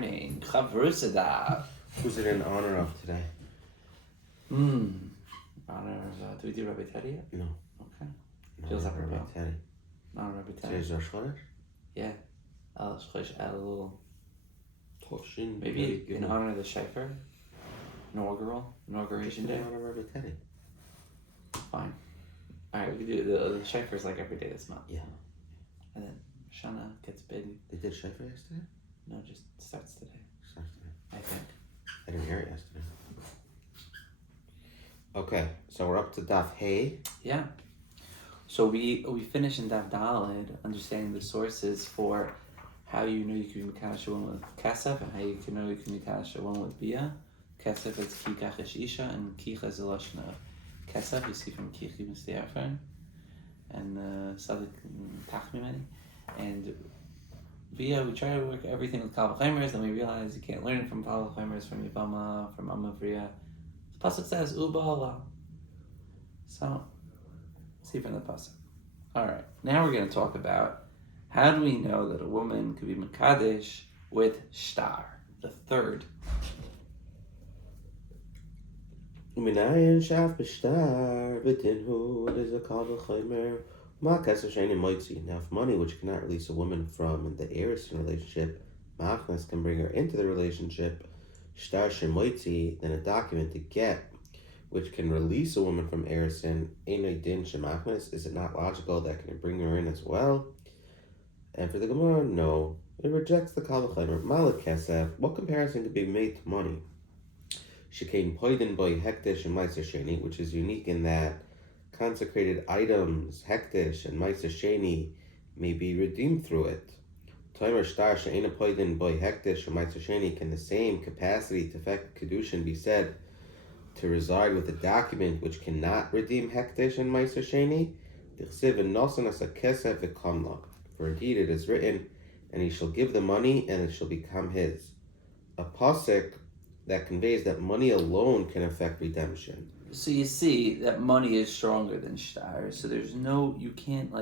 morning. Chavrusa Daf. Who's it in honor of today? Honor of, do we do Rabbi Teddy yet? No. Okay. No, Feels like Rabbi Teddy. Not Rabbi Teddy. Today's Rosh Chodesh? Yeah. El Toshin. Maybe in honor of the Shofar? Inauguration day? In honor of Rabbi Teddy. Fine. Alright, we can do the Shofar is like every day this month. Yeah. And then Shana gets big. They did Shofar yesterday? No, just starts today. Starts today. I think. I didn't hear it yesterday. Okay, so we're up to Daf Hey. Yeah. So we finish in Daf Daled, understanding the sources for how you know you can be Mekadosh a woman with Kesef and how you can know you can be Mekadosh a woman with Bia. Kesef is Kikachesh Isha and Kicha is the Lashon of Kesef, you see from Kichi Mistiafan and Sadik Tachmimani. And Bia, we try to work everything with Kal V'chomers, then we realize you can't learn it from Kal V'chomers, from Yavama, from Amavriya. The Pasuk says, Uba Allah. So, see from the Pasuk. Alright, now we're going to talk about how do we know that a woman could be Mekadesh with Shtar, the third. Uminayin shaf b'shtar v'tinhu. What is a Kal V'chomer? Ma kesef she'ein moitzi. Now, if money, which cannot release a woman from the heiress relationship, machnas can bring her into the relationship, shtar shemoitzi, then a document to get, which can release a woman from Erison, Einay Din Shemachnas, is it not logical that can bring her in as well? And for the Gemara, no. It rejects the Kal V'chomer. Malik Kesef, what comparison could be made to money? Shekain Poidin Boy Hektish and Meiser Sheni, which is unique in that consecrated items, Hektish and Meiser Sheni, may be redeemed through it. Toimer Shtar She'ena Poidin Boy Hektish or Meiser Sheni, can the same capacity to effect Kiddushin be said to reside with a document which cannot redeem Hektish and Meiser Sheni? For indeed it is written, and he shall give the money, and it shall become his. A pasuk that conveys that money alone can affect redemption. So you see that money is stronger than Shtar, so there's no, you can't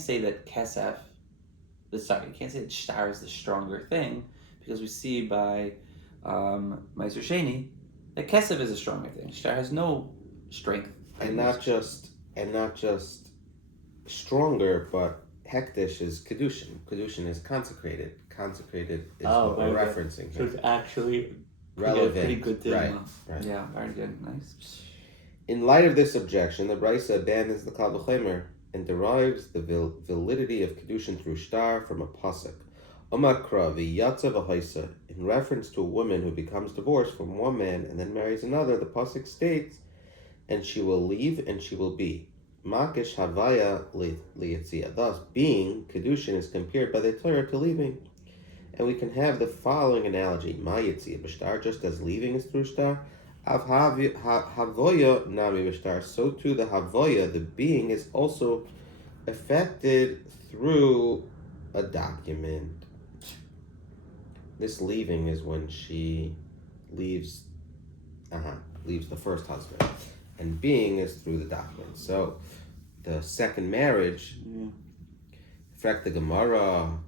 say that Kesef, you can't say that Shtar is the stronger thing, because we see by Meiser Sheni that Kesef is a stronger thing. Shtar has no strength. And not just stronger, but Hektish is Kiddushin. Kiddushin is consecrated. Consecrated is what we're referencing here. So it's actually relevant. Pretty good thing. Right. Yeah, very good. Nice. In light of this objection, the Brisa abandons the Kal V'chomer and derives the validity of Kiddushin through Shtar from a pasuk. Omakra v'yatza v'haisa. In reference to a woman who becomes divorced from one man and then marries another, the pasuk states, and she will leave and she will be. Makish havaya liyatzia. Thus, being, Kiddushin, is compared by the Torah to leaving. And we can have the following analogy. Ma yitzia b'shtar, just as leaving is through shtar, av havoya nami b'shtar, so too the havoya, the being, is also affected through a document. This leaving is when she leaves the first husband. And being is through the document. So, the second marriage, affect the Gemara,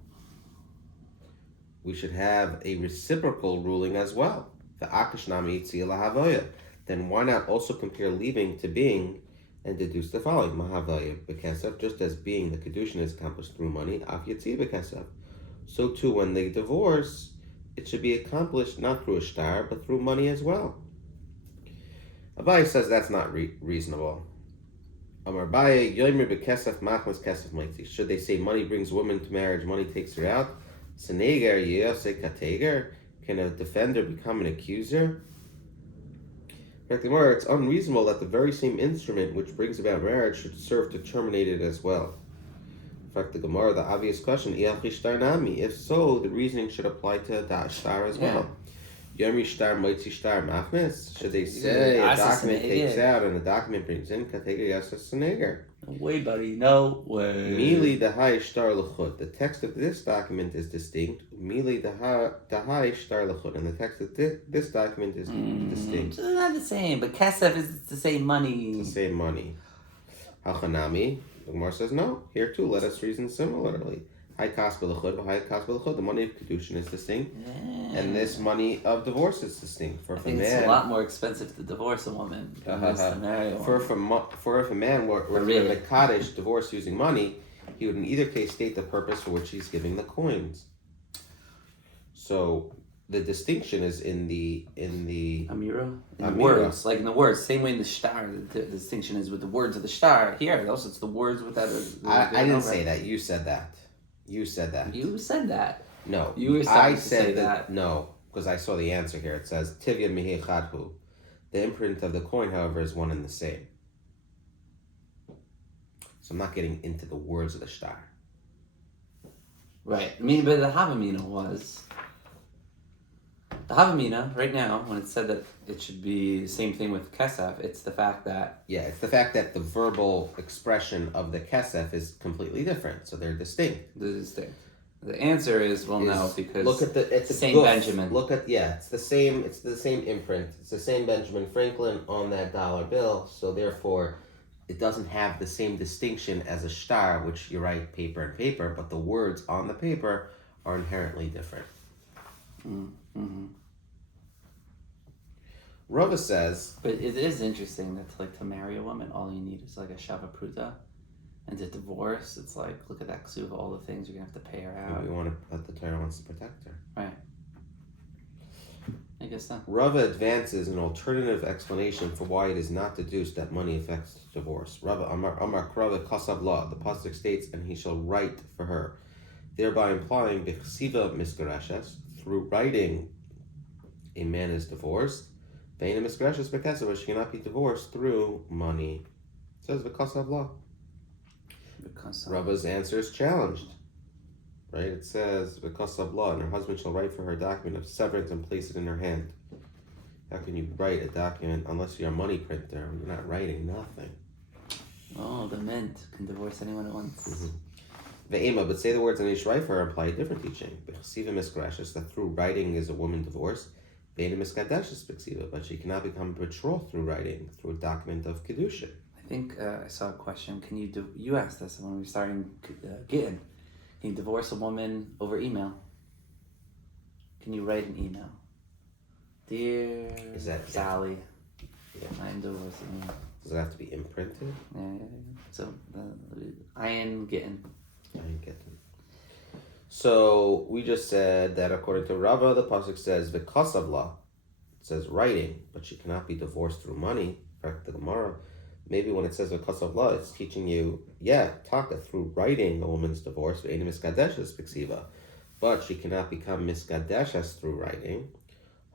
we should have a reciprocal ruling as well. The Akish Nami Yitzia Lahavoya. Then why not also compare leaving to being and deduce the following? Mahavoya B'kesef, just as being, the Kiddushin is accomplished through money, Af Yitzia B'kesef. So too, when they divorce, it should be accomplished not through a shtar, but through money as well. Abaye says that's not reasonable. Amar Abaye, Yomi B'kesef Machmas Kesef Moitzi. Should they say money brings woman to marriage, money takes her out? Seneger Yeyase Kateger. Can a defender become an accuser? It's unreasonable that the very same instrument which brings about marriage should serve to terminate it as well. In fact, the Gemara, the obvious question, if so, the reasoning should apply to a shtar as well. Yomi shtar moitzi shtar machnes. Should they say a document takes out and a document brings in? Kateger yasa seneger. No way, buddy. No way. Mili dahai shtar lechut. The text of this document is distinct. Mili dahai shtar lechut, and the text of this document is distinct. So they're not the same, but Kesef is the same money. It's the same money. Hachanami. The Gemara says no. Here too, let us reason similarly. High cost b'lechud, high cost b'lechud. The money of Kiddushin is distinct, and this money of divorce is distinct. For I if think a it's man, a lot more expensive to divorce a woman than it is to marry a woman. for if a man were to Really? give a Kaddish divorce using money, he would in either case state the purpose for which he's giving the coins. So the distinction is in the Amira? In the Amira. words, like in the words, same way in the star, the distinction is with the words of the star. Here, also it's the words with that. I didn't say that. You said that. You said that. You said that. No. You were starting to say that. No, because I saw the answer here. It says Tivya Mihi Chadhu. The imprint of the coin, however, is one and the same. So I'm not getting into the words of the star. Right. I mean, but the Havamina was. The Havamina, right now, when it said that it should be the same thing with Kesef, it's the fact that. Yeah, it's the fact that the verbal expression of the Kesef is completely different. So they're distinct. The answer is, well, no, because look at it's the same goof. Benjamin. Look at it's the same imprint. It's the same Benjamin Franklin on that dollar bill. So therefore, it doesn't have the same distinction as a star, which you write paper and paper, but the words on the paper are inherently different. Mm-hmm. Rava says, but it is interesting that to marry a woman, all you need is like a shava pruta. And to divorce, it's like, look at that ksuva, all the things you're going to have to pay her out. We want to, but the Torah wants to protect her. Right. I guess so. Rava advances an alternative explanation for why it is not deduced that money affects divorce. Rava Amar Rava Kasav Law, the pasuk states, and he shall write for her, thereby implying b'chsiva misgarashes, through writing, a man is divorced. Ve'ena misgarashes b'kesav, she cannot be divorced through money. It says v'kasav Law. Rava's answer is challenged. Right? It says, because of law, and her husband shall write for her a document of severance and place it in her hand. How can you write a document unless you're a money printer? You're not writing nothing. Oh, the mint can divorce anyone at once. Ve'ema, but say the words and each write for her imply a different teaching. B'chsiva misgrashes, that through writing is a woman divorced. Ve'ena miskadeshes b'chsiva, but she cannot become betrothed through writing, through a document of Kiddushin. I think I saw a question. Can you you asked this when we were starting Gittin. Can you divorce a woman over email? Can you write an email? Dear Sally, I'm divorcing you. Does it have to be imprinted? Yeah. So, Ayin Gittin. So, we just said that according to Rava, the pasuk says, because of law. It says writing, but she cannot be divorced through money. Correct the Gemara. Maybe when it says because of law, it's teaching you, taka, through writing a woman's divorce, but she cannot become miskadeshes through writing.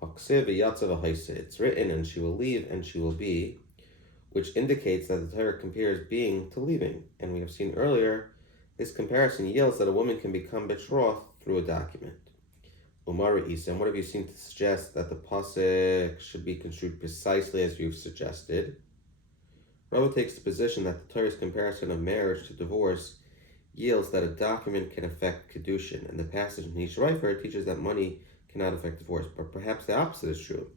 It's written, and she will leave, and she will be, which indicates that the Torah compares being to leaving. And we have seen earlier, this comparison yields that a woman can become betrothed through a document. Umar Isa, and what have you seen to suggest that the pasuk should be construed precisely as you've suggested? Rava takes the position that the Torah's comparison of marriage to divorce yields that a document can affect Kiddushin, and the passage in He shall write for her teaches that money cannot affect divorce, but perhaps the opposite is true.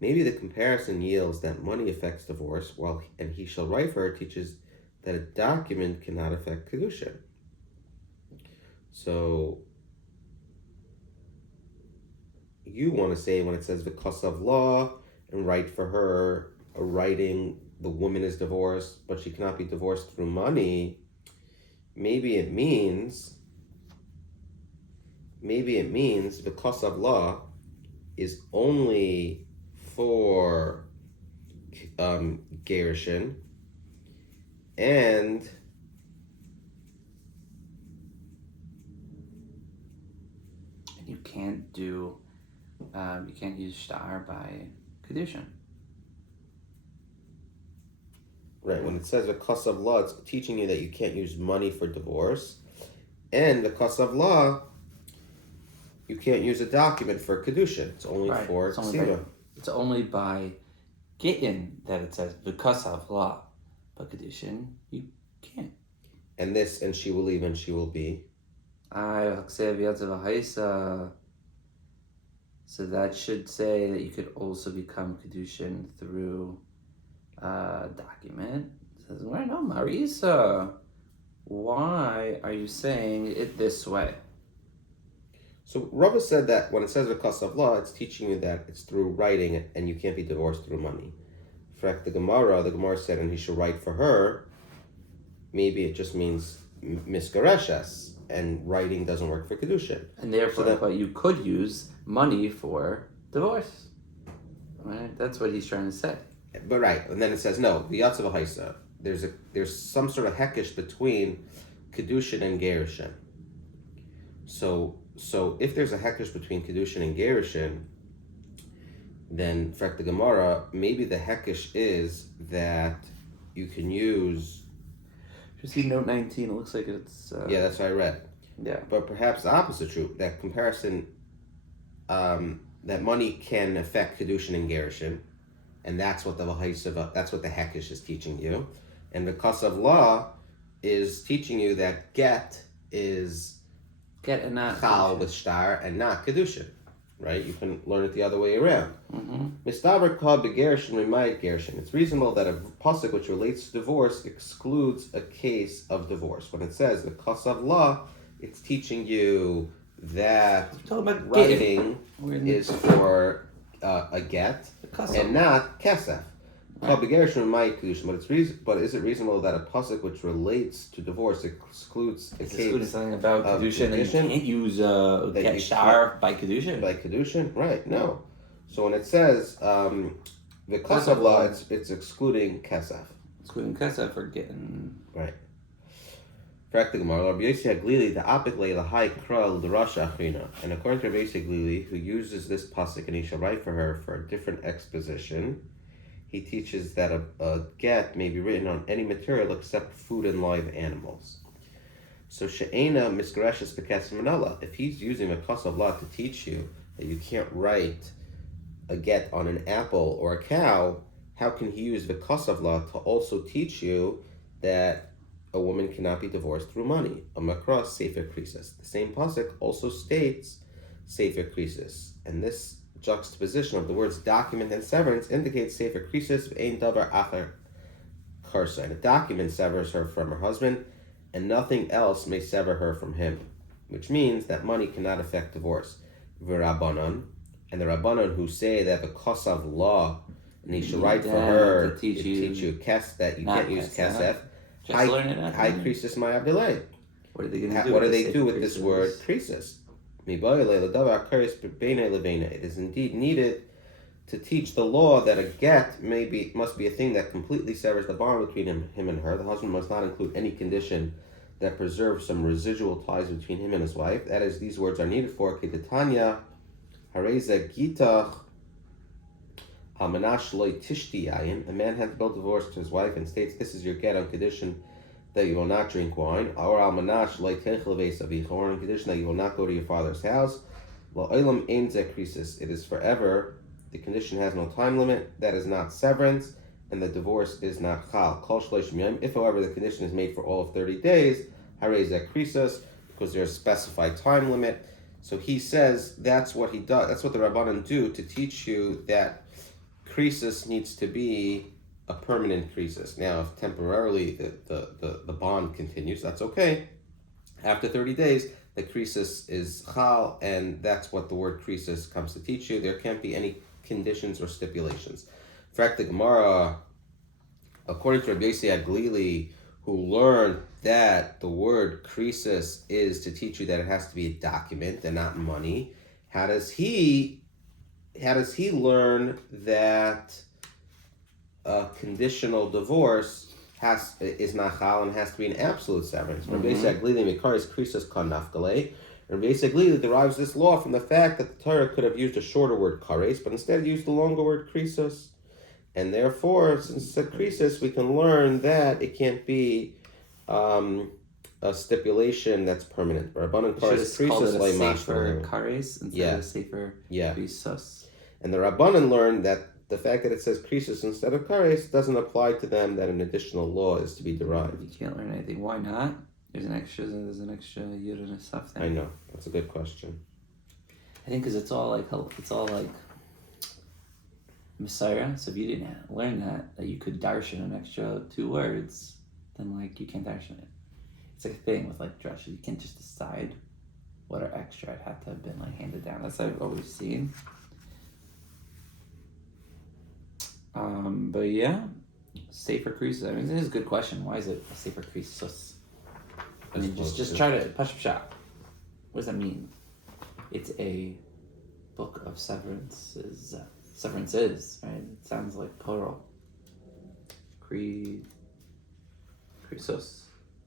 Maybe the comparison yields that money affects divorce, and He shall write for her teaches that a document cannot affect Kiddushin. So, you want to say when it says because of law, and write for her, a writing, the woman is divorced, but she cannot be divorced through money. Maybe it means because of law is only for Gerushin, and you can't do, you can't use star by Kiddushin. Right, when it says because of law, it's teaching you that you can't use money for divorce. And because of law, you can't use a document for Kiddushin. It's only for Ksiva. It's only by Gittin that it says because of law. But Kiddushin, you can't. And she will leave and she will be. So that should say that you could also become Kiddushin through document. It says, where no Marisa. why are you saying it this way? So Rava said that when it says because of law, it's teaching you that it's through writing and you can't be divorced through money. In fact, the Gemara said, and he should write for her. Maybe it just means misgareshes, and writing doesn't work for Kiddushin. And therefore, but you could use money for divorce. Right? That's what he's trying to say. But right, and then it says no. The Yatzav Haisa. There's some sort of hekesh between Kiddushin and Gerushin. So if there's a hekesh between Kiddushin and Gerushin, then for the Gemara, maybe the hekesh is that you can use. You see note 19. It looks like it's. Yeah, that's what I read. Yeah. But perhaps the opposite true. That comparison. That money can affect Kiddushin and Gerushin, and that's what the Hekesh is teaching you, and the Kasav law is teaching you that get is get and not Chal with Shtar and not Kiddushin, right? You can learn it the other way around. Mistaber called begerushin remayit gerushin. It's reasonable that a pasuk which relates to divorce excludes a case of divorce. When it says the Kasav law, it's teaching you that writing is for a get and not kesef. Called begerushin remayit kedushin. But is it reasonable that a pasuk which relates to divorce excludes a case of something about kedushin? You can't use get shar by kedushin. By kedushin, right? No. So when it says the kasav law, it's excluding kesef. Excluding kesef for getting right. Fact the Gemara, Rabbi Yossi Haglili, the apik lei lahai kral the Rasha Achrina, and according to Rabbi Yossi Haglili, who uses this pasuk and he shall write for her for a different exposition, he teaches that a get may be written on any material except food and live animals. So she'ena misgareshes b'kesem manala. If he's using a kasav law to teach you that you can't write a get on an apple or a cow, how can he use the kasav law to also teach you that a woman cannot be divorced through money? A makras sefer krisis. The same pasuk also states sefer krisis, and this juxtaposition of the words document and severance indicates sefer krisis ein davar acher karsa. And a document severs her from her husband, and nothing else may sever her from him, which means that money cannot affect divorce. V'rabbanon, and the rabbanon who say that the kasav law, and he should write for her to teach you that you can't use kesef. High krisis my abdelay. What are they going to do? What do they do with this word krisis? It is indeed needed to teach the law that a get must be a thing that completely severs the bond between him and her. The husband must not include any condition that preserves some residual ties between him and his wife. That is, these words are needed for Kedetanya Hareza Gitach Almanash Loy Tishti Yayin. A man has built divorce to his wife and states, "This is your get on condition that you will not drink wine." Or Almanash Loy Techel Veis Avicha, or on condition that you will not go to your father's house. Well, Olam Ein Ze Krisis. It is forever. The condition has no time limit. That is not severance, and the divorce is not chal. Kol shloshim yom. If, however, the condition is made for all of 30 days, harei ze krisis, because there's a specified time limit. So he says that's what he does. That's what the Rabbanan do to teach you that krisis needs to be a permanent krisis. Now, if temporarily the bond continues, that's okay. After 30 days, the krisis is chal, and that's what the word krisis comes to teach you. There can't be any conditions or stipulations. In fact, the Gemara, according to Rabbi Yossi Haglili, who learned that the word krisis is to teach you that it has to be a document and not money, how does he learn that a conditional divorce is not chal and has to be an absolute severance? Rabbi Yossi Haglili mekaris krisis kan nafkalei. Rabbi Yossi Haglili derives this law from the fact that the Torah could have used a shorter word kares, but instead used the longer word krisis. And therefore, since it's a krisis, we can learn that it can't be a stipulation that's permanent. Rabbanan kares krisis lay safer kares instead of safer krisis. And the Rabbanan learned that the fact that it says krisis instead of kares doesn't apply to them, that an additional law is to be derived. You can't learn anything. Why not? There's an extra yud and a stuff there. I know. That's a good question. I think because it's all like Messiah. So if you didn't learn that you could darshan an extra 2 words, then you can't darshan it. it's like a thing with like dress. You can't just decide what are extra. It had to have been like handed down. That's what I've always seen. But yeah, safer creases. I mean, this is a good question. Why is it a safer crease? I mean, just try to push shot. What does that mean? It's a book of severances. Severances, right? It sounds like plural. Creasos,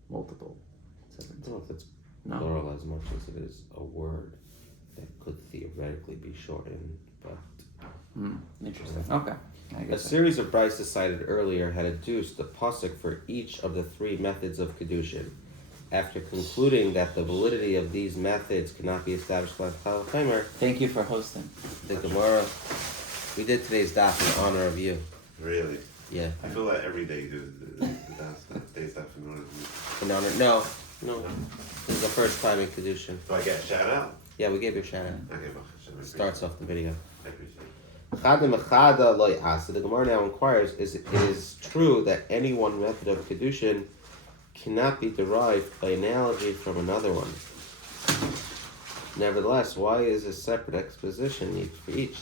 multiple. I don't know if it's No. plural as much as it is a word that could theoretically be shortened, but... Interesting. Okay. A series of brises cited earlier had adduced the pasuk for each of the three methods of Kiddushin. After concluding that the validity of these methods cannot be established by Chal Chaimer, thank you for hosting. The Gemara, we did today's daf in honor of you. Really? Yeah. I feel like every day day's daf in order to... In honor? No. This is the first time in Kiddushin. Do I get a shout out? Yeah, we gave you a shout out. Okay, well, Starts off the video. I appreciate it. The Gemara now inquires, it is true that any one method of Kiddushin cannot be derived by analogy from another one. Nevertheless, why is a separate exposition needed for each?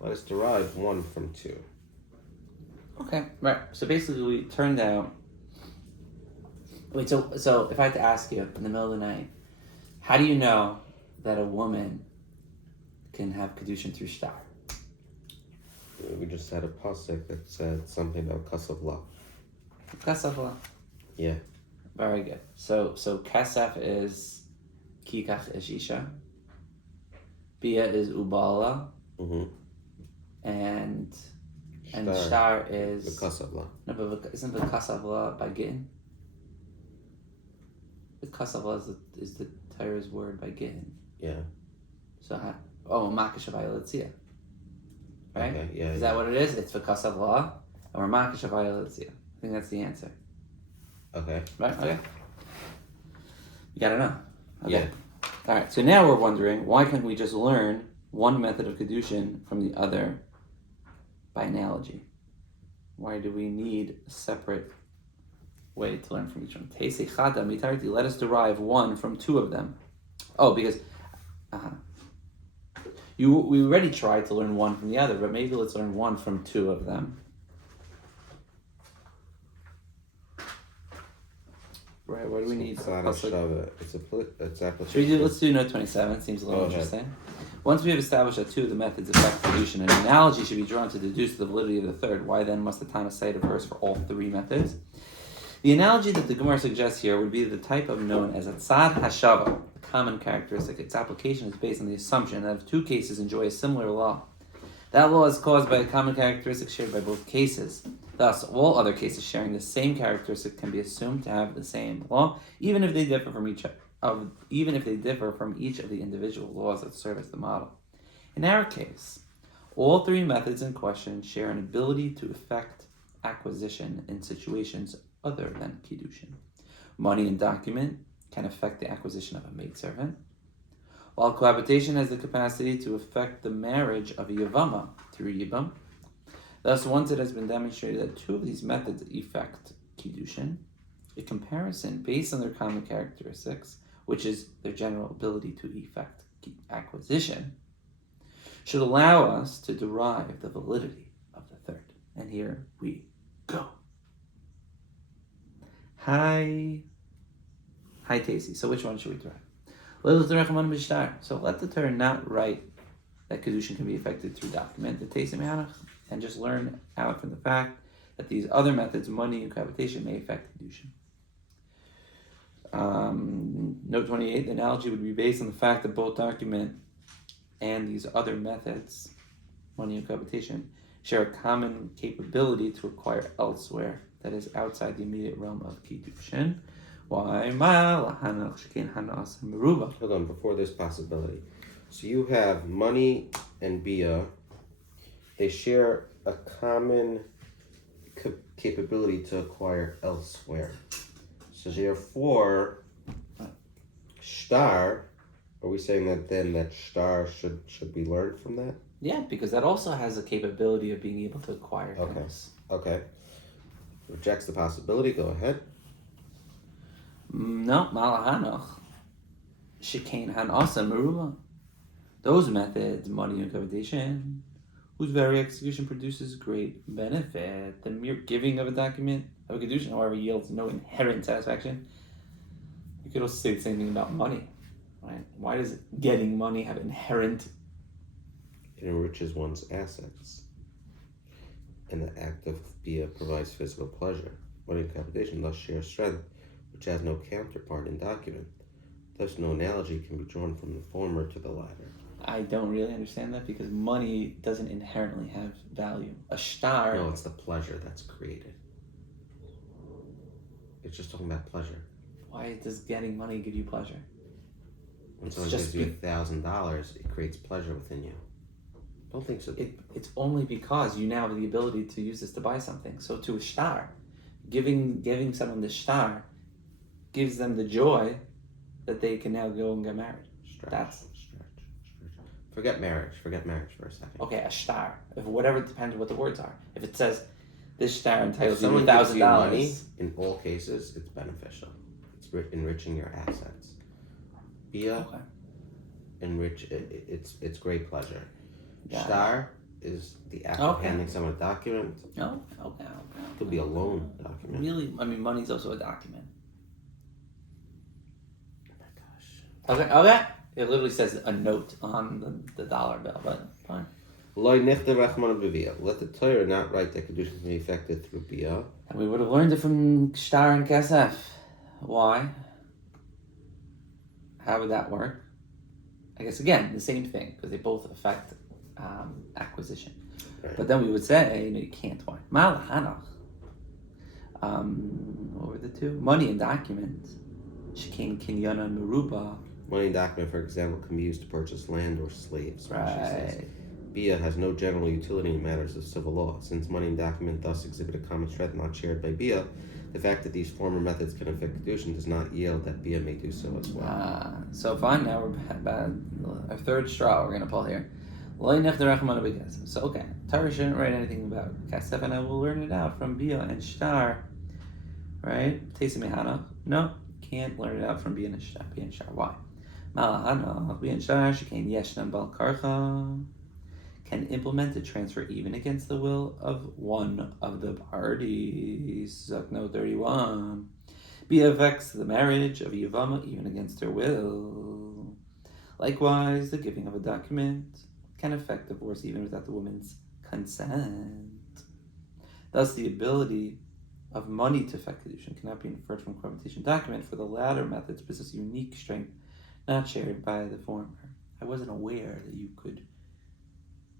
Let us derive one from two. Okay, right. So basically, we turned out. Wait, so if I had to ask you in the middle of the night, how do you know that a woman can have Kiddushin through shtar? We just had a pasuk that said something about kasavla. Kasavla. Yeah. Very good. So kasaf is kikach eshisha. Bia is ubala. Mm-hmm. And shtar is the kasavla. No, but isn't the kasavla by gittin? The kasavla is the Torah's word by gittin. Yeah. So makish avayolitzia. Right? Okay, yeah. Is that what it is? It's for kasavla, and we're makish avayolitzia. I think that's the answer. Okay. Right? Okay. You gotta know. Okay. Yeah. All right. So now we're wondering, why can't we just learn one method of Kiddushin from the other by analogy? Why do we need a separate way to learn from each one? Teisei chada mitarti. Let us derive one from two of them. Oh, because we already tried to learn one from the other, but maybe let's learn one from two of them. Right, what do we need? It's application. Should we do, let's do note 27, seems a little interesting. Once we have established that two of the methods affect Kiddushin, an analogy should be drawn to deduce the validity of the third. Why then must the Tana cite a verse for all three methods? The analogy that the Gemara suggests here would be the type of known as a tzad hashava, a common characteristic. Its application is based on the assumption that if two cases enjoy a similar law, that law is caused by a common characteristic shared by both cases. Thus, all other cases sharing the same characteristic can be assumed to have the same law, even if they differ from each of the individual laws that serve as the model. In our case, all three methods in question share an ability to effect acquisition in situations other than Kiddushin. Money and document can affect the acquisition of a maidservant, while cohabitation has the capacity to affect the marriage of a Yavama through Yibam. Thus, once it has been demonstrated that two of these methods effect Kiddushin, a comparison based on their common characteristics, which is their general ability to effect acquisition, should allow us to derive the validity of the third. And here we go. Hi, Tacey. So which one should we derive? So let the Torah not write that Kiddushin can be effected through document, the Tacey Mehanach, and just learn out from the fact that these other methods, money and cohabitation, may affect Kiddushin. Note 28, the analogy would be based on the fact that both document and these other methods, money and cohabitation, share a common capability to acquire elsewhere that is outside the immediate realm of Kiddushin. Why? Hold on, before this possibility. So you have money and bia. They share a common capability to acquire elsewhere. So therefore, shtar, are we saying that then that shtar should be learned from that? Yeah, because that also has a capability of being able to acquire things. Okay. Rejects the possibility. Go ahead. No, malahanoch. Shikain han asa meruma. Those methods, money and cohabitation, whose very execution produces great benefit. The mere giving of a document of a Kiddush, however, yields no inherent satisfaction. You could also say the same thing about money, right? Why does getting money have inherent? It enriches one's assets. And the act of bia provides physical pleasure. Money and cohabitation thus share strength, which has no counterpart in document. Thus, no analogy can be drawn from the former to the latter. I don't really understand that because money doesn't inherently have value. A star. No, it's the pleasure that's created. It's just talking about pleasure. Why does getting money give you pleasure? When someone gives you $1,000, it creates pleasure within you. Don't think so. It's only because you now have the ability to use this to buy something. So to a star, giving someone the star gives them the joy that they can now go and get married. Stretch. Forget marriage for a second. Okay, a star. If whatever depends what the words are. If it says this star entitles you $1,000, $1,000, in all cases, it's beneficial. It's enriching your assets. Bia, enrich. It's great pleasure. Star is the act of handing someone a document. Okay. It could be a loan document. Really? I mean, money's also a document. Oh my gosh. Okay. It literally says a note on the dollar bill, but fine. Let the Torah not write that Kiddush can be effected through bia. And we would have learned it from Shtar and Kesef. Why? How would that work? I guess, again, the same thing, because they both affect acquisition. Right. But then we would say, you can't. Why? Malahanach. What were the two? Money and documents. Shekain kinyana meruba. Money and document, for example, can be used to purchase land or slaves. Right. Bia has no general utility in matters of civil law. Since money and document thus exhibit a common strength not shared by Bia, the fact that these former methods can affect Kedushin does not yield that Bia may do so as well. So fine, now we're about our third straw we're going to pull here. So okay, Torah shouldn't write anything about Kasef, and I will learn it out from Bia and Shtar. Right? Tesa Mehana. No, can't learn it out from Bia and Shtar. Why? Malahana, Bia and Shtar, Shekain Yeshna Bal Karcha, can implement a transfer even against the will of one of the parties. Zakno 31. Bia affects the marriage of Yavama even against her will. Likewise, the giving of a document can affect divorce even without the woman's consent. Thus, the ability of money to affect Kedushin cannot be inferred from a cohabitation document, for the latter methods possess unique strength not shared by the former. I wasn't aware that you could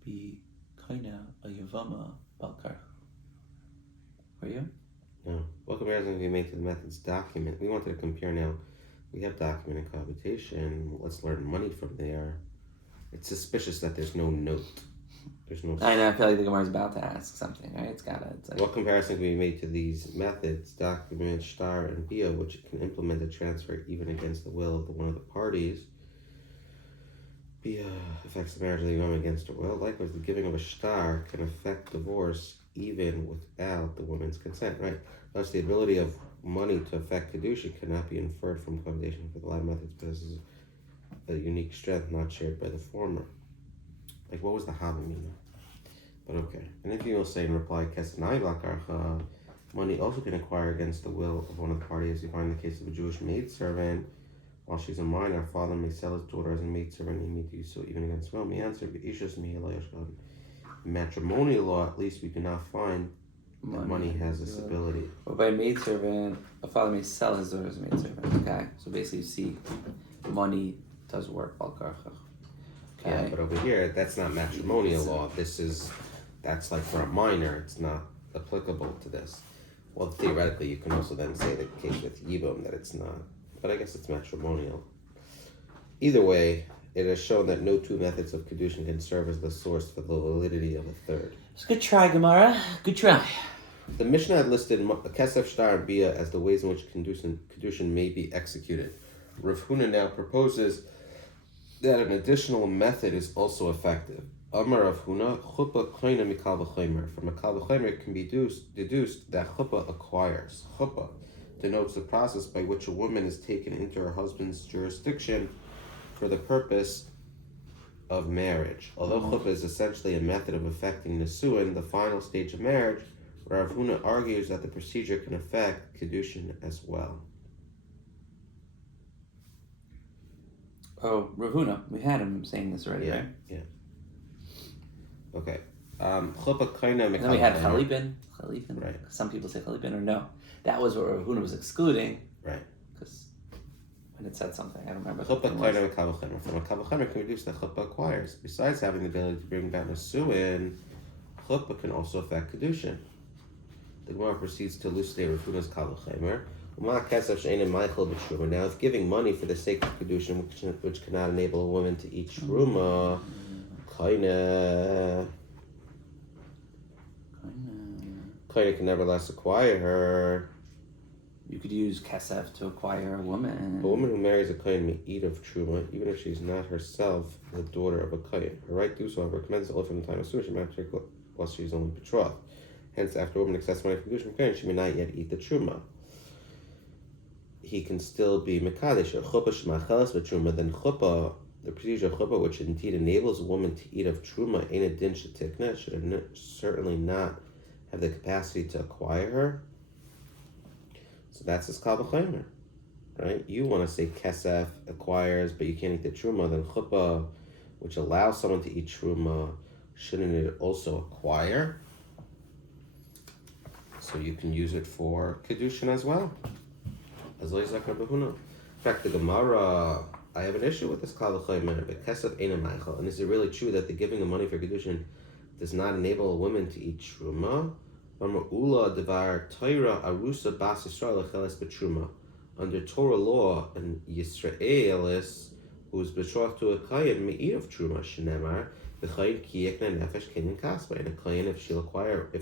be kinda a Yavama Balkar. Were you? No. What comparison can be made to the methods document? We wanted to compare now. We have document and cohabitation. Let's learn money from there. It's suspicious that there's no note. There's no. I know. I feel like the Gemara is about to ask something, right? It's like, what comparison can be made to these methods, document, shtar, and bia, which can implement a transfer even against the will of one of the parties? Bia affects the marriage of the woman against her will. Likewise, the giving of a shtar can affect divorce even without the woman's consent, right? Thus, the ability of money to affect Kedusha cannot be inferred from cohabitation, for the latter methods possesses a unique strength not shared by the former. Like, what was the Havamina? But okay. And if you will say in reply, Kesanai Blakarcha, money also can acquire against the will of one of the parties. You find the case of a Jewish maidservant. While she's a minor, her father may sell his daughter as a maidservant, and he may do so even against will. Me answer, in matrimonial law, at least we do not find that money has this ability. Well, by a maidservant, a father may sell his daughter as a maidservant. Okay, so basically, you see, money does work. Okay. Yeah, but over here, that's not matrimonial law. That's like for a minor. It's not applicable to this. Well, theoretically, you can also then say the case with Yibum that it's not. But I guess it's matrimonial. Either way, it has shown that no two methods of Kedushin can serve as the source for the validity of a third. It's a good try, Gemara. Good try. The Mishnah had listed Kesef, Shtar, and Bia as the ways in which Kedushin may be executed. Rav Huna now proposes that an additional method is also effective. Amar Rav Huna, chuppah koina mikal v'chomer. From a kal v'chomer, it can be deduced that chuppah acquires. Chuppah denotes the process by which a woman is taken into her husband's jurisdiction for the purpose of marriage. Although chuppah is essentially a method of effecting nisuin, the final stage of marriage, Rav Huna argues that the procedure can affect Kiddushin as well. Oh, Rav Huna, we had him saying this already, right? Yeah. Okay. Chuppah koina mikal. And then we had v'chomer. Chalipin. Right. Some people say Chalipin or no. That was what Rav Huna was excluding. Right. Because when it said something, I don't remember. Chuppah koina mikal v'chomer. From a kal v'chomer can reduce that chuppah acquires. Besides having the ability to bring about nisuin, chuppah can also affect Kiddushin. The Gemara proceeds to elucidate Rav Huna's kal v'chomer. Now, if giving money for the sake of Kiddushin, which cannot enable a woman to eat truma, koina can nevertheless acquire her. You could use kesef to acquire a woman. A woman who marries a kohen may eat of truma, even if she is not herself the daughter of a kohen. Her right to do so, however, commences only from the time of suit. She may not take while she is only betrothed. Hence, after a woman accepts money from Kiddushin kohen, she may not yet eat the truma. He can still be mekadesh or chuppah shmachelas v'truma. Then chuppah, the procedure of chuppah, which indeed enables a woman to eat of truma, ain't a din shetikna, should certainly not have the capacity to acquire her. So that's his kal v'chomer, right? You want to say kesef acquires, but you can't eat the truma. Then chuppah, which allows someone to eat truma, shouldn't it also acquire? So you can use it for Kiddushin as well. As long as like Rabbi Huna. In fact, the Gemara, I have an issue with this kal v'chomer, but kesef eina meichel. And is it really true that the giving of money for Kiddushin does not enable a woman to eat truma? Under Torah law, an Yisraelis who is betrothed to a kohen may eat of truma. Shenemar v'chayin kiyekna nefesh kenin kaspa. And a kohen, if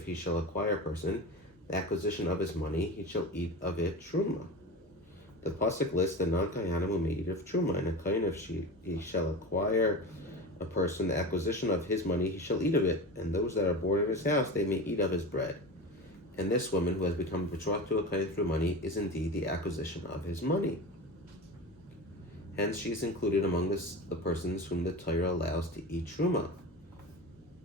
he shall acquire a person, the acquisition of his money, he shall eat of it truma. The pasuk lists the non-kohanim who may eat of truma, and a kohen, if he shall acquire a person, the acquisition of his money, he shall eat of it, and those that are born in his house, they may eat of his bread. And this woman who has become betrothed to a kohen through money is indeed the acquisition of his money. Hence, she is included among the persons whom the Torah allows to eat truma.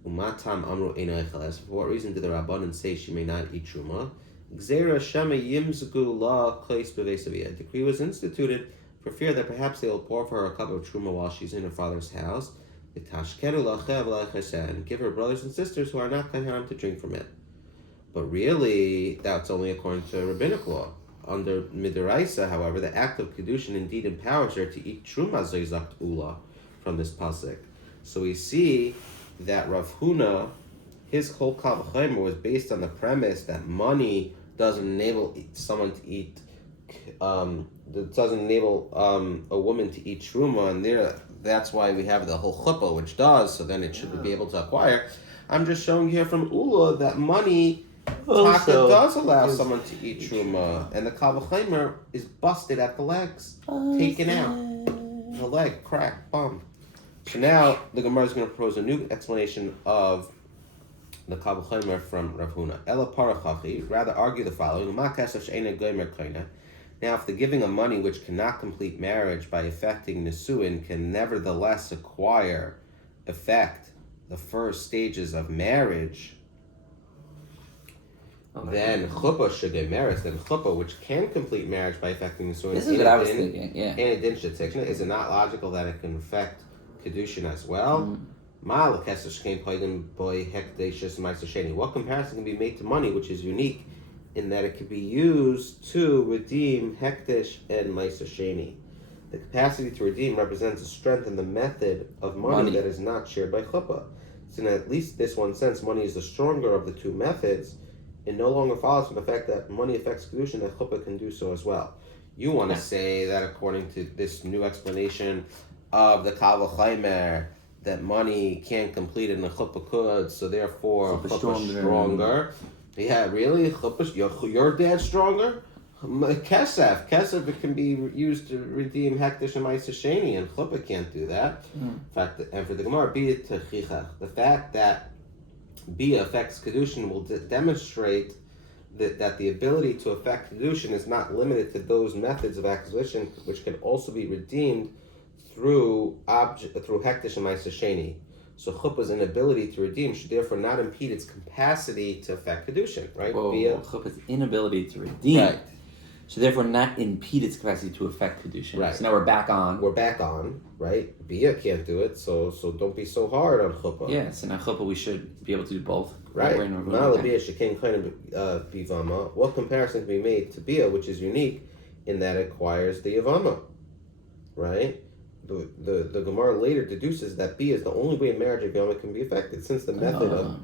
Umatam amru eina eicheles. For what reason did the Rabbanan say she may not eat truma? Gzeira shema yimzgu la kais bevesavia. A decree was instituted for fear that perhaps they will pour for her a cup of truma while she's in her father's house, and give her brothers and sisters who are not kohanim to drink from it. But really, that's only according to rabbinic law. Under Midoraisa, however, the act of Kiddushin indeed empowers her to eat truma zoizakt ula from this pasuk. So we see that Rav Huna, his whole kal v'chomer was based on the premise that money doesn't enable someone to eat, that doesn't enable a woman to eat truma, and that's why we have the whole chuppah, which does, so then it should be able to acquire. I'm just showing you here from Ula that money taka does allow someone to eat truma, and the kal v'chomer is busted at the legs, taken out, the leg, crack, bum. So now the Gemara is going to propose a new explanation of the kal v'chomer from Rav Huna. Ela parachachi, rather argue the following: Ma kesef she'eina gomer koina. Now, if the giving of money which cannot complete marriage by effecting nisuin can nevertheless affect the first stages of marriage, then chuppah should get marriage. Then chuppah, which can complete marriage by effecting nisuin, this is what I was thinking. Yeah. And it didn't shit. Is it not logical that it can affect Kiddushin as well? What comparison can be made to money, which is unique in that it can be used to redeem hekdesh and ma'aser sheni? The capacity to redeem represents a strength in the method of money that is not shared by chuppah. So in at least this one sense, money is the stronger of the two methods. It no longer follows from the fact that money affects Kiddushin, that chuppah can do so as well. You want to say that according to this new explanation of the kal v'chomer, that money can't complete it and the chuppah could, so therefore chuppah stronger. Yeah, really? Chuppah, your dad's stronger? Kesef, it can be used to redeem Hektish and Ma'aser Sheni, and Chuppah can't do that. In fact, and for the Gemara, Bia Techichach, the fact that Bia affects Kedushin will demonstrate that the ability to affect Kedushin is not limited to those methods of acquisition, which can also be redeemed through Hektish and Ma'aser Sheni. So Chuppah's inability to redeem should therefore not impede its capacity to affect Kedushin, right? Chuppah's inability to redeem. Right. So therefore not impede its capacity to affect Kedushin. Right. So now we're back on. Right? Bia can't do it, so don't be so hard on Chuppah. Yeah, so now Chuppah we should be able to do both. Right. What comparison can be made to Bia, which is unique in that it acquires the Yavama? Right? The Gemara later deduces that Bia is the only way marriage of Yavama can be affected. Since the method of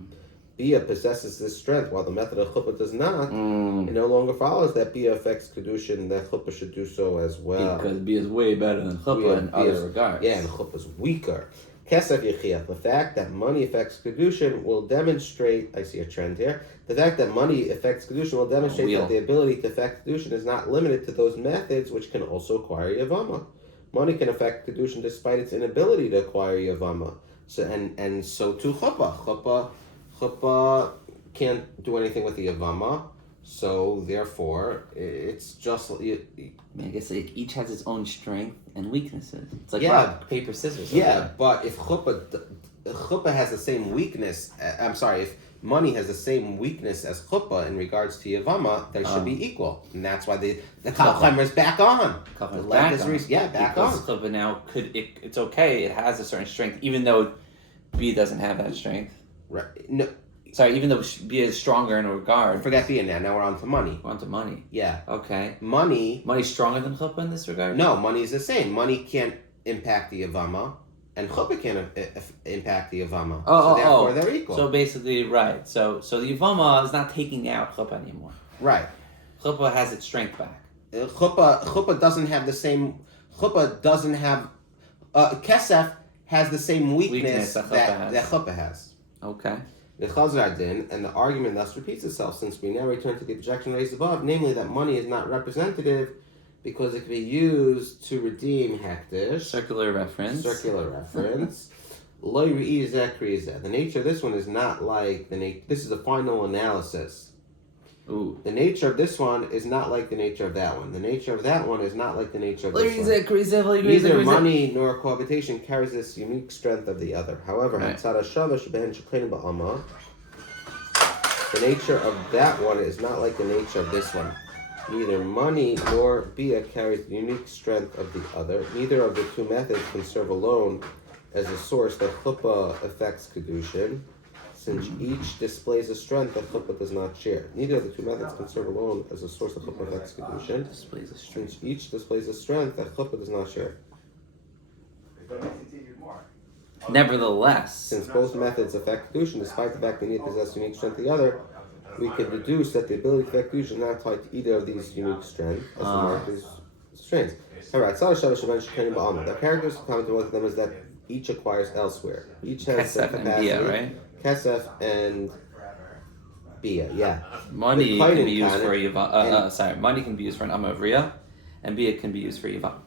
Bia possesses this strength, while the method of Chuppah does not, it no longer follows that Bia affects Kedushin, that Chuppah should do so as well. Because Bia is way better than Chuppah in other regards. Yeah, and Chuppah is weaker. Kesef Yechiach, the fact that money affects Kedushin will demonstrate, I see a trend here, the fact that money affects Kedushin will demonstrate that the ability to affect Kedushin is not limited to those methods which can also acquire Yavama. Money can affect Kedushin despite its inability to acquire Yavama. So and so too Chuppah. Chuppah can't do anything with the Yavama, so therefore it's just... I guess each has its own strength and weaknesses. It's like rock, paper, scissors. Yeah, but if Chuppah has the same weakness, if money has the same weakness as Chuppah in regards to Yavama, they should be equal. And that's why the Kalchaimer is back on. Back on. Back on. Chuppah now, it's okay, it has a certain strength, even though B doesn't have that strength. Right. No. Sorry, even though B is stronger in a regard. Forget B now. Now we're on to money. We're on to money. Yeah. Okay. Money's stronger than Chuppah in this regard? No, money is the same. Money can't impact the Yavama, and Chuppah can't impact the Yavama. So therefore they're equal. So basically, right. So the Yavama is not taking out Chuppah anymore. Right. Chuppah has its strength back. Chuppah doesn't have the same... Chuppah doesn't have... Kesef has the same weakness that Chuppah has. Okay. The Chazar Din, and the argument thus repeats itself since we now return to the objection raised above, namely that money is not representative because it can be used to redeem Hektish. Circular reference. Lo Re'izeh Krizeh. The nature of this one is not like the nature... This is a final analysis. Ooh. The nature of this one is not like the nature of that one. The nature of that one is not like the nature of this one. Neither money nor cohabitation carries this unique strength of the other. However, the nature of that one is not like the nature of this one. Neither money nor Bia carries the unique strength of the other. Neither of the two methods can serve alone as a source that Chuppah affects Kedushin, since each displays a strength that Chuppah does not share. Neither of the two methods can serve alone as a source that Chuppah affects Kedushin, since each displays a strength that Chuppah does not share. Nevertheless, since both methods affect Kedushin, despite the fact that neither possess unique strength of the other, we can deduce that the ability to affect Kedushin is not tied to either of these unique strengths, as the markers strains. Alright, the characteristic common to both of them is that each acquires elsewhere. Each has the capacity. And Bia, right? Kesef and Bia, yeah. Money can be used for money can be used for an Amavriya, and Bia can be used for Yivam.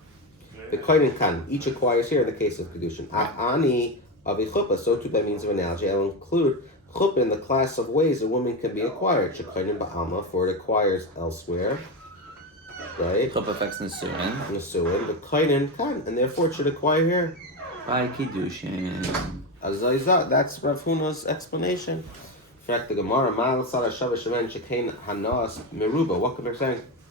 The Koinen Kan, each acquires here in the case of Kedushin. Ani of a Chuppah, so too by means of analogy, I'll include Chuppah in the class of ways a woman can be acquired. Shekoinen Ba'alma, for it acquires elsewhere. Right? Chuppah affects Nesuin. The Koinen Kan, and therefore it should acquire here. By Kiddushin. That's Rav Huna's explanation. In fact, the Gemara,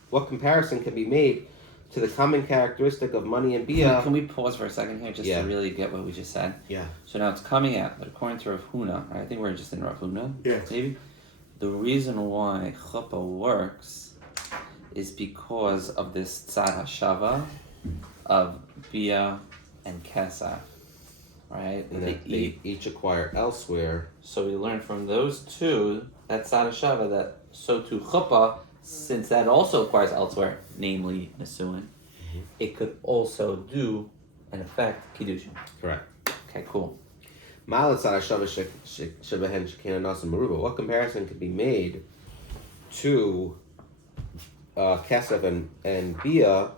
what comparison can be made to the common characteristic of money and Bia? Can we pause for a second here just to really get what we just said? Yeah. So now it's coming out that according to Rav Huna, I think we're just in Rav Huna, maybe, the reason why Chuppah works is because of this Tzad HaShava of Bia and Kesef. Right? And they each acquire elsewhere. So we learn from those two, that Tzad HaShava, that so too Chuppah, since that also acquires elsewhere, namely Nesuin, it could also do and affect Kiddushin. Correct. Okay, cool. What comparison could be made to Kesef and Bia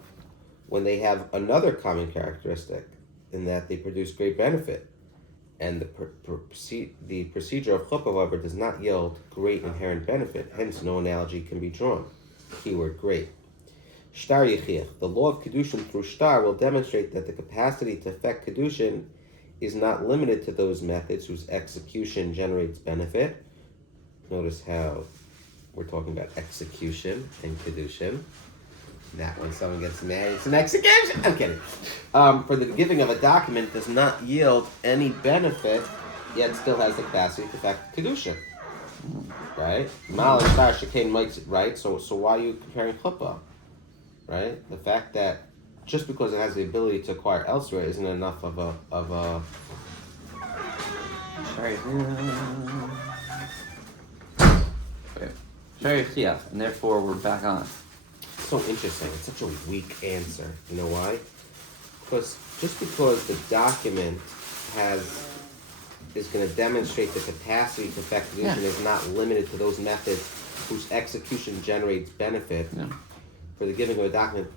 when they have another common characteristic in that they produce great benefit. And the procedure of chuppah, however, does not yield great inherent benefit. Hence, no analogy can be drawn. Keyword great. Shtar Yechiach. The law of Kiddushin through Shtar will demonstrate that the capacity to effect Kiddushin is not limited to those methods whose execution generates benefit. Notice how we're talking about execution and Kiddushin. Not when someone gets married, it's an execution. I'm kidding. For the giving of a document does not yield any benefit, yet still has the capacity to effect Kiddushin. Right? Mal and Shtar Shekain might, right? So why are you comparing chuppah? Right? The fact that just because it has the ability to acquire elsewhere isn't enough of a Very clear, and therefore we're back on. so interesting. It's such a weak answer. You know why? Because just because the document is going to demonstrate the capacity to effect Kiddushin is not limited to those methods whose execution generates benefit. Yeah. For the giving of a document,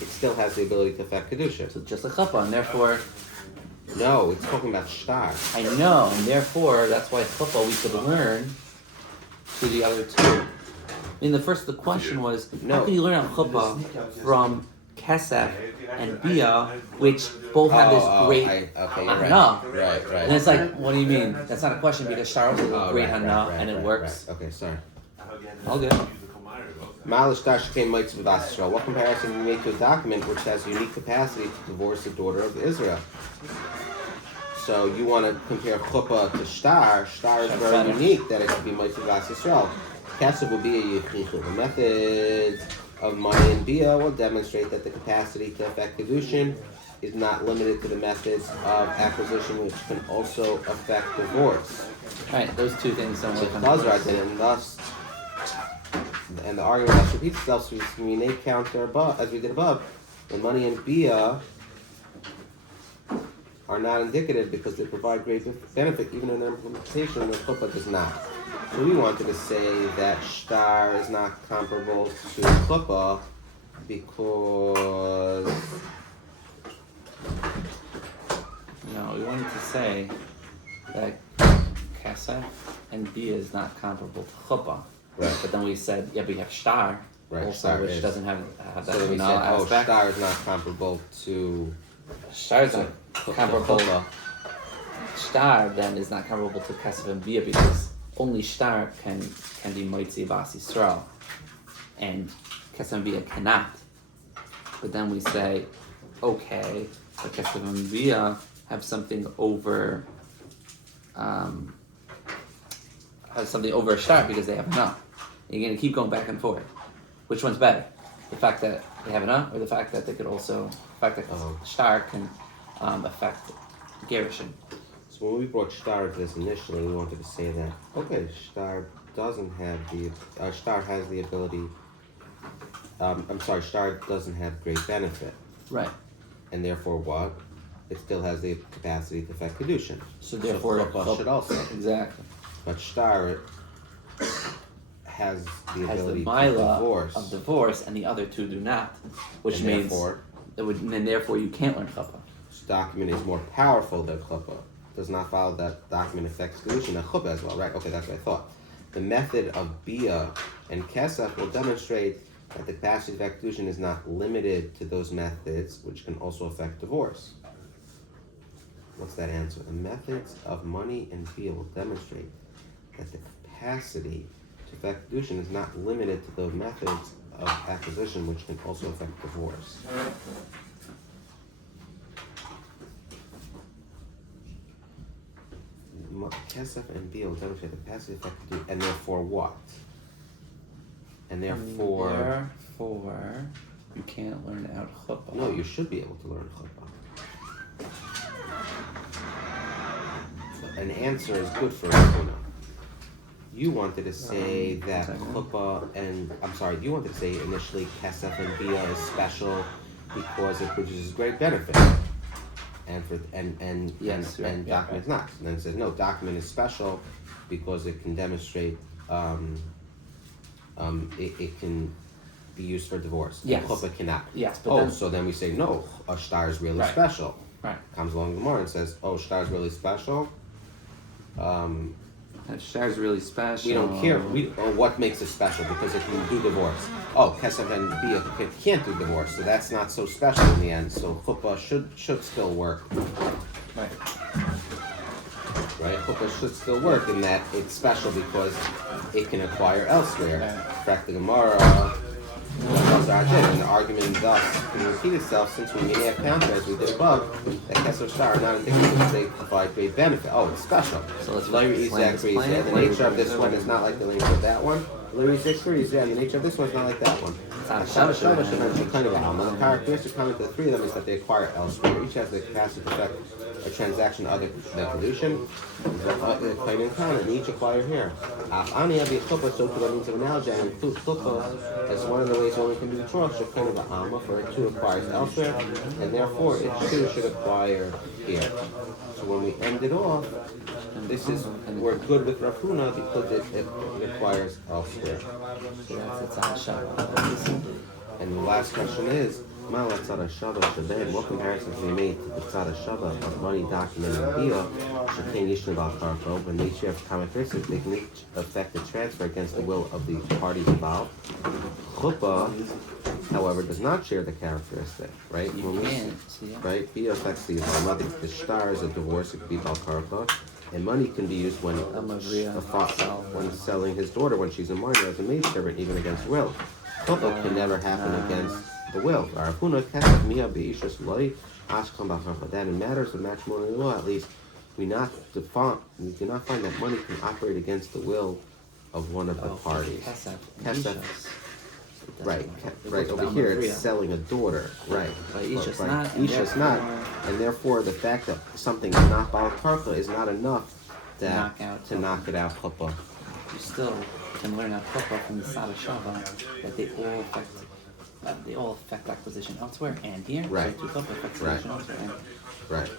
it still has the ability to affect Kedusha. So just like chuppah, and therefore... No, it's talking about shtar. I know, and therefore, that's why chuppah we could learn to the other two. I mean, the question was, how can you learn on chuppah from Kesef and Bia, which both have this great... Okay, you're right. Hana. Right. And it's like, what do you mean? That's not a question, because shtar is a great hana, and it works. Right. Okay, sorry. All good. What comparison can you make to a document which has unique capacity to divorce the daughter of Israel? So you want to compare chuppah to shtar. Shtar is very unique that it could be mitzvah b'as Yisrael. Kesef will be a yichicha. The methods of money and bia will demonstrate that the capacity to effect kedushin is not limited to the methods of acquisition, which can also affect divorce. Right, those two things don't work on divorce. And the argument thus repeats itself, so we may counter above, as we did above, when money and bia are not indicative because they provide great benefit even in their implementation, and the chuppah does not. So we wanted to say that shtar is not comparable to chuppah because... No, we wanted to say that Kesef and Bia is not comparable to chuppah. Right. But then we said, but you have shtar, right, also, shtar which is. doesn't have that. So then we said, shtar is not comparable to... Shtar is not comparable. Shtar then is not comparable to Kesef and Bia because only shtar can be Moitzi Bas Yisrael, and Kesef and Bia cannot. But then we say, okay, but Kesef and Bia have something over shtar because they have enough. You're going to keep going back and forth. Which one's better? The fact that they have enough, or the fact that they could also, the fact that shtar can affect gerushin? So when we brought shtar to this initially, we wanted to say that, okay, shtar doesn't have the, shtar has the ability, shtar doesn't have great benefit. Right. And therefore what? It still has the capacity to affect kedushin. So therefore, chuppah should also. Exactly. But shtar has the ability to divorce. Of divorce, and the other two do not, which means therefore you can't learn chuppah. This document is more powerful than chuppah. Does not follow that document affects kedushin and chuppah as well, right? Okay, that's what I thought. The method of bia and kesef will demonstrate that the capacity to affect kedushin is not limited to those methods, which can also affect divorce. What's that answer? The methods of money and bia will demonstrate that the capacity to affect kedushin is not limited to those methods of acquisition, which can also affect divorce. Kesef and bia will demonstrate the capacity to affect kedushin, and therefore what? And therefore you can't learn out chuppah. No, you should be able to learn chuppah. An answer is good for everyone. You wanted to say that chuppah and you wanted to say initially kesef and bia is special because it produces great benefit, and document's not. And then it says no, document is special because it can demonstrate it can be used for divorce. Yes. And chuppah cannot. Yes, but so then we say, no, a shtar is really Right. special. Right. Comes along the morning and says, oh, shtar is really special. That shtar is really special. We don't care what makes it special because it can do divorce. Oh, Kesef and Bia can't do divorce, so that's not so special in the end. So chuppah should still work. Right. Right? Chuppah should still work in that it's special because it can acquire elsewhere. Right. In fact, the Gemara, and the argument thus can repeat itself since we may have counted as we did above that Kesef Shtar are not indicative because they provide great benefit. Oh, it's special. So let's The nature of this one is not like the nature of that one. The nature of this one is not like that one. The characteristic common to the three of them is that they acquire elsewhere. Each has the capacity to affect a transaction other than pollution. And each acquire here. So to the means of analogy, and include chuppah as one of the ways one can do the Torah, for it too acquires elsewhere, and therefore it too should acquire here. So when we end it off, we're good with Rav Huna because it acquires elsewhere. So that's Tzad And the last question is, what comparison can be made to the Tzad Shava of money documented in Bia, Shekin Yishna Bal Karko, when they each have characteristics, they can each affect the transfer against the will of the parties involved. Chuppah, however, does not share the characteristic, right? Right? Bia affects the shtar is a divorce, it could be Bal Karko, and money can be used when selling his daughter when she's a minor as a maid servant, even against will. Chuppah can never happen against the will. That in matters of matrimonial law, at least, we do not find that money can operate against the will of one of the parties. Kesef, right over here, it's selling a daughter, right? But Isha's not, and therefore the fact that something is not Bal Karka is not enough to knock it out. Chuppah. You still can learn out chuppah from the Tzad Shava that they all affect acquisition elsewhere and here. Right. So chuppah affects acquisition elsewhere. Right.